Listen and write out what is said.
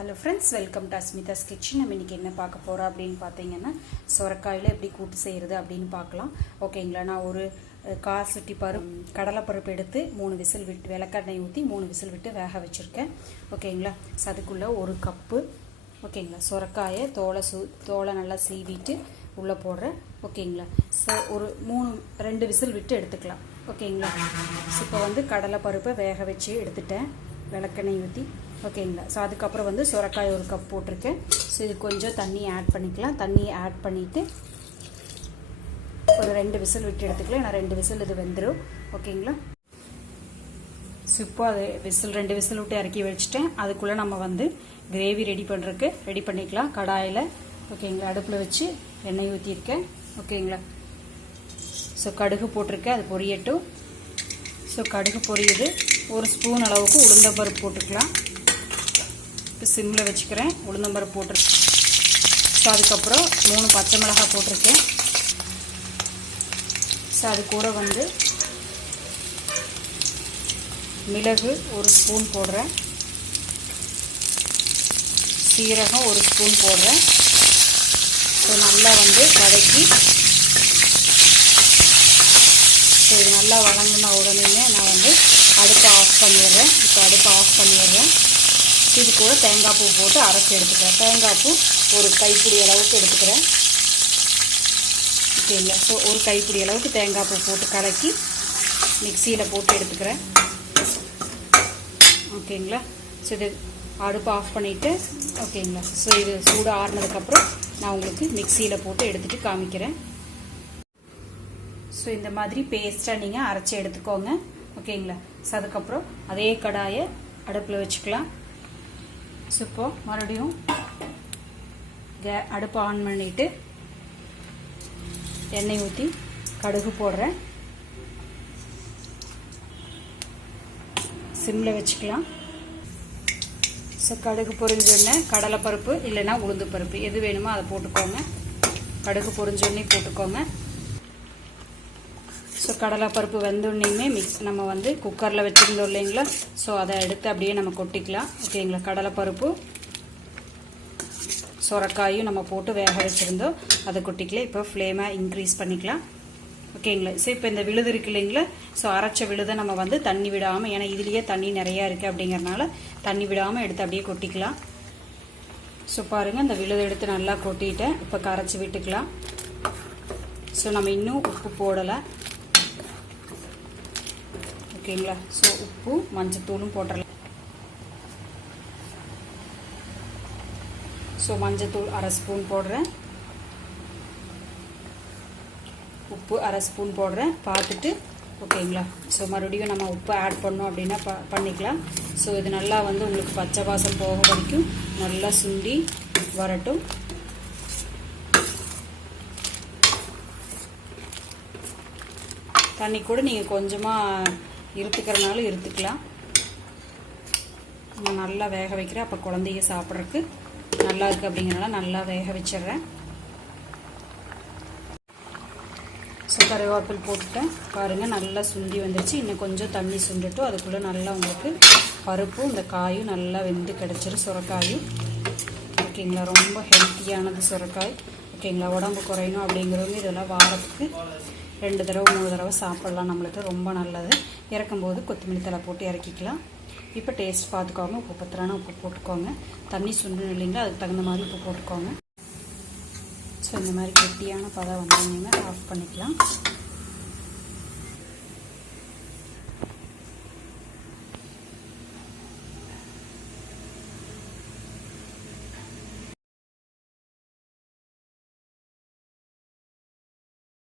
Hello friends, welcome to Asmitha's kitchen. நம்ம இன்றைக்கி என்ன பார்க்க போகிறோம் அப்படின்னு பார்த்தீங்கன்னா, சொரக்காயில் எப்படி கூட்டு செய்கிறது அப்படின்னு பார்க்கலாம். ஓகேங்களா, நான் ஒரு காசுட்டி கடலைப்பருப்பு எடுத்து 3 விசில் விட்டு விளக்கெண்ணெய் ஊற்றி 3 விசில் விட்டு வேக வச்சுருக்கேன். ஓகேங்களா, அதுக்குள்ளே 1 கப்பு ஓகேங்களா சொரக்காயை தோலை நல்லா சீவிட்டு உள்ளே போடுறேன். ஓகேங்களா, ஒரு 2 விசில் விட்டு எடுத்துக்கலாம். ஓகேங்களா, இப்போ கடலைப்பருப்பை வேக வச்சு எடுத்துட்டேன் விளக்கெண்ணெய் ஊற்றி. ஓகேங்களா, அதுக்கப்புறம் சொரக்காய் 1 கப் போட்டிருக்கேன். இது கொஞ்சம் தண்ணி ஆட் பண்ணிக்கலாம். தண்ணி ஆட் பண்ணிவிட்டு ஒரு 2 விசில் விட்டு எடுத்துக்கலாம். நான் 2 விசில் இது வெந்துடும். ஓகேங்களா, இப்போ அது 2 விசில் விட்டு இறக்கி வச்சுட்டேன். அதுக்குள்ளே நம்ம கிரேவி ரெடி பண்ணிக்கலாம் கடாயில். ஓகேங்களா, அடுப்பில் வச்சு எண்ணெய் ஊற்றிருக்கேன். ஓகேங்களா, கடுகு போட்டிருக்கேன், அது பொரியட்டும். கடுகு பொரியுது. 1 ஸ்பூன் அளவுக்கு உளுந்தம்பருப்பு போட்டுக்கலாம். இப்போ சிம்மில் வச்சுக்கிறேன். உளுந்தம்பருப்பு போட்டிருக்கேன். அதுக்கப்புறம் 3 பச்சை மிளகாய் போட்டிருக்கேன். அது கூட மிளகு 1 ஸ்பூன் போடுறேன். சீரகம் 1 ஸ்பூன் போடுறேன். நல்லா வதக்கி இது நல்லா வதங்கின உடனே நான் அடுப்பை ஆஃப் பண்ணிடுறேன். இப்போ அடுப்பை ஆஃப் பண்ணிடுறேன். இது கூட தேங்காய் பூ போட்டு அரைச்சி எடுத்துக்கிறேன். தேங்காய் பூ 1 கைப்பிடி அளவுக்கு எடுத்துக்கிறேன். ஓகேங்களா, ஒரு கைப்பிடி அளவுக்கு தேங்காய் பூ போட்டு கலக்கி மிக்சியில் போட்டு எடுத்துக்கிறேன். ஓகேங்களா, இது அடுப்பு ஆஃப் பண்ணிவிட்டு ஓகேங்களா, இது சூடு ஆறுனதுக்கப்புறம் நான் உங்களுக்கு மிக்சியில் போட்டு எடுத்துகிட்டு காமிக்கிறேன். இந்த மாதிரி பேஸ்ட்டாக நீங்கள் அரைச்சி எடுத்துக்கோங்க. ஓகேங்களா, அதுக்கப்புறம் அதே கடாயை அடுப்பில் வச்சுக்கலாம். இப்போ மறுபடியும் அடுப்பை ஆன் பண்ணிவிட்டு எண்ணெய் ஊற்றி கடுகு போடுறேன். சிம்மில் வச்சுக்கலாம். கடுகு பொரிஞ்சோடனே கடலைப்பருப்பு இல்லைன்னா உளுந்து பருப்பு எது வேணுமோ அதை போட்டுக்கோங்க. கடுகு பொரிஞ்சோடனே போட்டுக்கோங்க. கடலைப்பருப்பு வெந்தோடனேயுமே நம்ம குக்கரில் வச்சுருந்தோம் இல்லைங்களா, அதை எடுத்து அப்படியே நம்ம கொட்டிக்கலாம். ஓகேங்களா, கடலைப்பருப்பு சொரக்காயும் நம்ம போட்டு வேக வச்சுருந்தோம், அதை கொட்டிக்கலாம். இப்போ ஃப்ளேமை இன்க்ரீஸ் பண்ணிக்கலாம். ஓகேங்களா, இப்போ இந்த விழுது இருக்கு இல்லைங்களா, அரைச்ச விழுதை நம்ம தண்ணி விடாமல், ஏன்னா இதுலேயே தண்ணி நிறையா இருக்குது அப்படிங்கிறனால தண்ணி விடாமல் எடுத்து அப்படியே கொட்டிக்கலாம். பாருங்கள், இந்த விழுதை எடுத்து நல்லா கொட்டிட்டேன். இப்போ கரைச்சி விட்டுக்கலாம். நம்ம இன்னும் உப்பு போடலை. ஓகேங்களா, உப்பு மஞ்சத்தூளும் போட்டுடலாம். மஞ்சத்தூள் 1/2 ஸ்பூன் போடுறேன். உப்பு 1/2 ஸ்பூன் போடுறேன். பார்த்துட்டு ஓகேங்களா, மறுபடியும் நம்ம உப்பு ஆட் பண்ணோம் அப்படின்னா பண்ணிக்கலாம். இது நல்லா உங்களுக்கு பச்சை வாசம் போக வரைக்கும் நல்லா சுண்டி வரட்டும். தண்ணி கூட நீங்கள் கொஞ்சமாக இருத்துக்கிறனாலும் இருத்துக்கலாம். நான் நல்லா வேக வைக்கிறேன். அப்போ குழந்தைய சாப்பிட்றதுக்கு நல்லா இருக்குது அப்படிங்கிறனால நல்லா வேக வச்சிடுறேன். கருவேப்பில் போட்டுட்டேன். பாருங்கள், நல்லா சுண்டி வந்துருச்சு. இன்னும் கொஞ்சம் தண்ணி சுண்டட்டும். அதுக்குள்ளே நல்லா உங்களுக்கு பருப்பும் இந்த காயும் நல்லா வெந்து கிடச்சிரும். சுரக்காயும் ஓகேங்களா, ரொம்ப ஹெல்த்தியானது சுரக்காய். ஓகேங்களா, உடம்பு குறையணும் அப்படிங்கிறவங்க இதெல்லாம் வாரத்துக்கு 2 தடவை 3 தடவை சாப்பிட்லாம். நம்மளுக்கு ரொம்ப நல்லது. இறக்கும்போது கொத்தமல்லி தழை போட்டு இறக்கிக்கலாம். இப்போ டேஸ்ட் பார்த்துக்கோங்க. உப்பு பத்திரான உப்பு போட்டுக்கோங்க. தண்ணி சுண்டணும் இல்லைங்களா, அதுக்கு தகுந்த மாதிரி உப்பு போட்டுக்கோங்க. இந்த மாதிரி கெட்டியான பதம் வந்தீங்கன்னா ஆஃப் பண்ணிக்கலாம்.